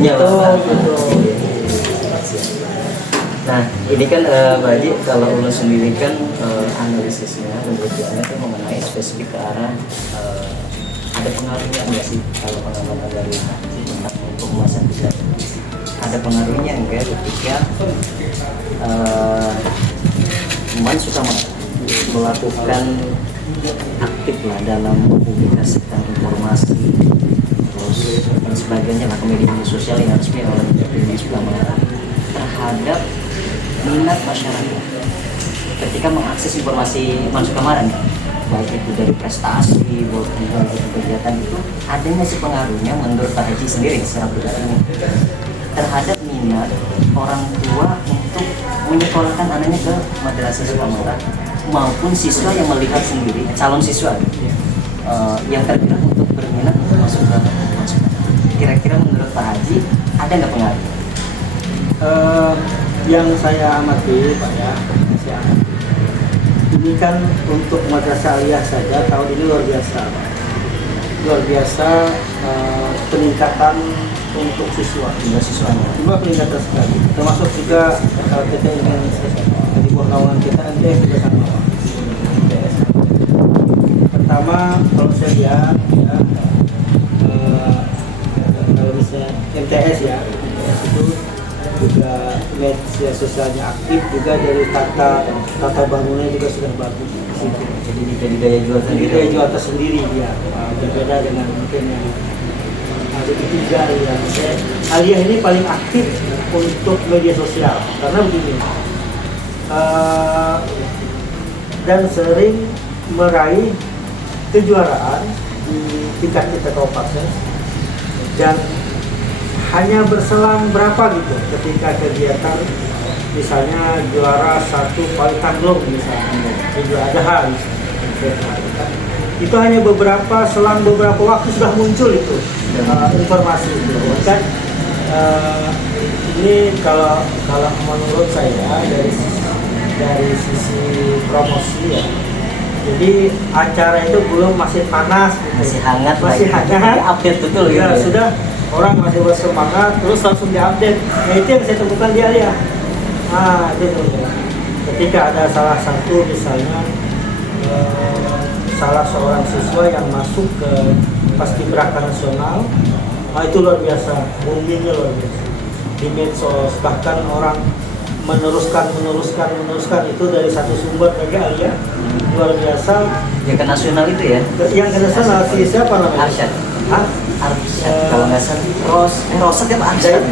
Iya, gitu. Nah, ini kan Pak Haji, kalau Ulun sendiri kan analisisnya, penelitiannya itu mengenai spesifik ke arah ada pengaruhnya enggak sih kalau pengamatan dari Haji tentang penguasaan bisa ada pengaruhnya enggak ketika Man suka melakukan aktif lah dalam mempublikasikan informasi terus dan sebagainya lah ke media sosial yang resmi oleh Man suka terhadap minat masyarakat ketika mengakses informasi Man Sukamaran, baik itu dari prestasi, baik itu kegiatan itu, adanya sih pengaruhnya menurut Pak Haji sendiri secara pribadi terhadap minat orang tua untuk menyekolahkan anaknya ke madrasah Sukamaran maupun siswa yang melihat sendiri calon siswa yang tergerak untuk berminat untuk masuk ke madrasah. Kira-kira menurut Pak Haji ada nggak pengaruh? Yang saya amati Pak ya, saya amati. Ini kan untuk madrasah aliyah saja tahun ini luar biasa, Pak. Luar biasa peningkatan untuk siswa, jumlah peningkatan sekali. Termasuk juga kita ingin di bawah naungan kita MTS juga sama. Pertama kalau saya lihat ya, kalau misalnya MTS ya, MTS itu juga media sosialnya aktif, juga dari tata bangunannya juga sudah bagus. Jadi daya jual sendiri. Daya jual tersendiri dia berbeda dengan mungkin yang ada di tiga ya. Aliyah ini paling aktif untuk media sosial karena begini dan sering meraih kejuaraan di tingkat kita kabupaten dan hanya berselang berapa gitu ketika kegiatan misalnya juara satu paling takluk misalnya Idul Adha misalnya, itu hanya selang beberapa waktu sudah muncul itu informasi itu kan. Ini kalau menurut saya dari sisi promosi ya, jadi acara itu belum masih panas gitu. Masih hangat update betul ya, gitu. Sudah orang masih bersemangat terus langsung diupdate. Nah, itu yang saya temukan dia ya. Nah, itu ya. Ketika ada salah satu misalnya salah seorang siswa yang masuk ke Paskibraka nasional, nah itu luar biasa, boomingnya luar biasa di medsos, bahkan orang meneruskan itu dari satu sumber lagi Aliyah, luar biasa. Yang ke nasional itu ya? Yang ke nasional siapa namanya? Arsyad. Kalau nggak salah Roset ya Pak Arsyad.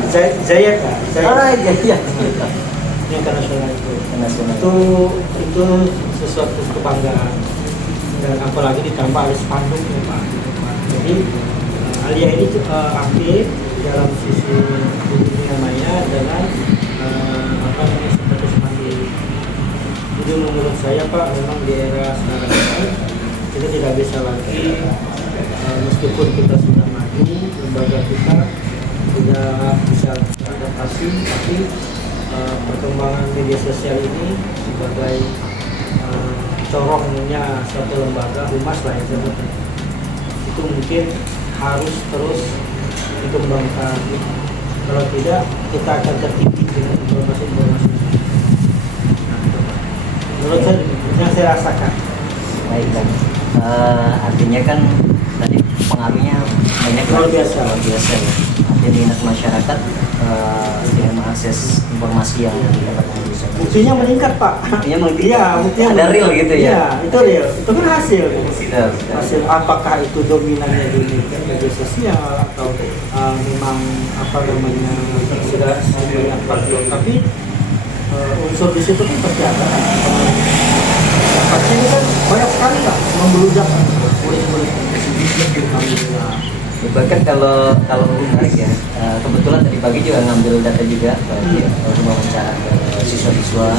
Zayed. Iya. Yang ke nasional itu. Itu sesuatu kebanggaan dan apalagi ditambah ada spanduk ya Pak. Jadi Aliyah ini aktif dalam sisi ini namanya dengan seperti mandiri. Jadi menurut saya Pak, memang di era sekarang ini kita tidak bisa lagi meskipun kita sudah maju, lembaga kita tidak bisa adaptasi, tapi perkembangan media sosial ini sebagai corongnya suatu lembaga humas lah yang itu mungkin harus terus dikembangkan. Kalau tidak, kita akan tertipu dengan informasi-informasi. Menurut saya, yang saya rasakan. Baik kan. Artinya kan tadi pengaruhnya banyak luar biasa ya. Artinya minat masyarakat dengan mengakses informasi yang didapatkan. Buktinya meningkat Pak. Iya, buktinya ada real gitu ya. Iya, itu real. Itu kan hasil. Hasil apakah itu dominannya di media sosial atau memang sudah banyak faktor. Tapi unsur di situ kan pasti ada. Pasti ini kan banyak sekali Pak membeludak murid-murid. Bahkan kalau menarik ya, kebetulan tadi pagi juga ngambil data juga untuk wawancara ke siswa-siswa,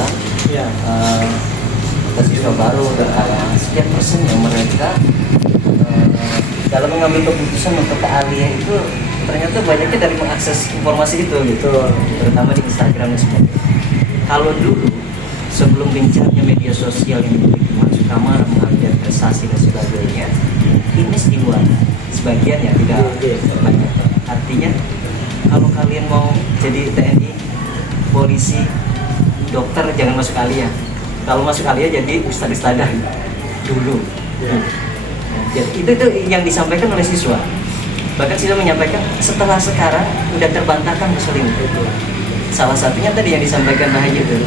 ke siswa baru dan sekian persen yang mereka dalam mengambil keputusan untuk ke Aliyah itu ternyata banyaknya dari mengakses informasi itu gitu, terutama di Instagram dan sebagainya. Kalau dulu sebelum gencarnya media sosial yang dimiliki Man Sukamaran mengupdate prestasi dan sebagainya, ini dibuat sebagian ya, tidak banyak. Artinya kalau kalian mau jadi TNI, polisi, dokter jangan masuk Alia. Kalau masuk Alia jadi ustadz isladah dulu. Jadi itu yang disampaikan oleh siswa. Bahkan siswa menyampaikan setelah sekarang udah terbantahkan muslim itu. Salah satunya tadi yang disampaikan Pak Haji itu.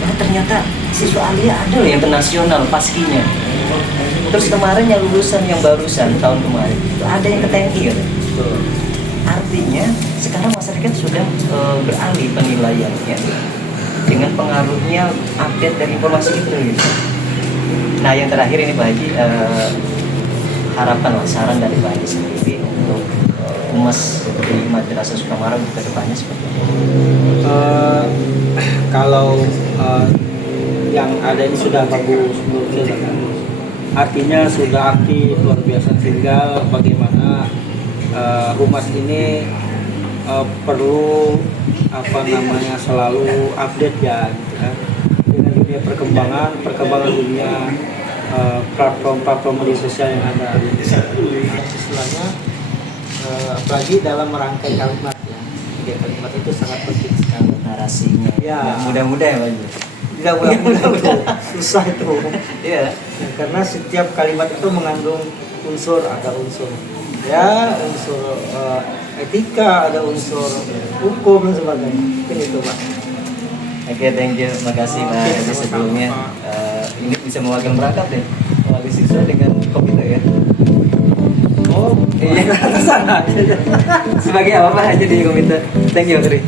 Oh, ternyata siswa Alia ada loh yang internasional paskinya. Terus kemarin yang lulusan yang barusan tahun kemarin itu ada yang ke TNI kan? Artinya sekarang masyarakat sudah beralih penilaiannya dengan pengaruhnya update dari informasi itu gitu. Nah yang terakhir ini Pak Haji, harapan saran dari Pak Haji sendiri untuk humas di Madrasah Sukamara ke depannya seperti apa? Kalau yang ada ini sudah bagus menurut saya, artinya sudah aktif luar biasa. Tinggal bagaimana humas ini perlu selalu update ya gitu kan, dengan dunia perkembangan dunia platform media sosial yang ada. Istilahnya apalagi dalam merangkai kalimat ya, tiga kalimat itu sangat penting sekali. Narasinya Ya. mudah-mudah ya Pak Haji. Tidak mudah susah itu. Iya. Karena setiap kalimat itu mengandung unsur, ada unsur ya, unsur etika, ada unsur hukum dan sebagainya. Mungkin itu Pak. Oke, thank you, makasih Pak Oke, Haji sebelumnya. sama-sama. Ini bisa mewakili berangkat deh, mewakili siswa dengan komputer ya. Oh, Iya. sana. Sebagai apa Pak Haji di komputer? Thank you, Tri.